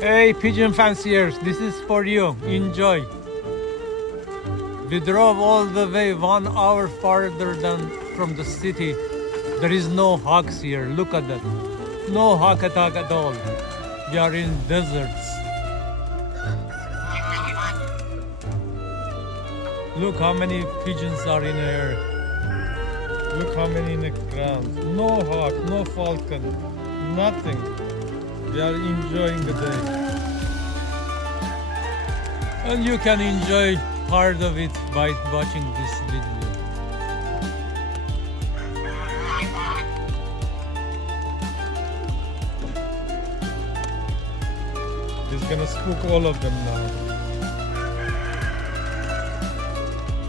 Hey, pigeon fanciers, this is for you. Enjoy. We drove all the way 1 hour farther than from the city. There is no hawks here. Look at that. No hawk attack at all. We are in deserts. Look how many pigeons are in here. Look how many in the ground. No hawk, no falcon, nothing. We are enjoying the day. And you can enjoy part of it by watching this video. It's gonna spook all of them now.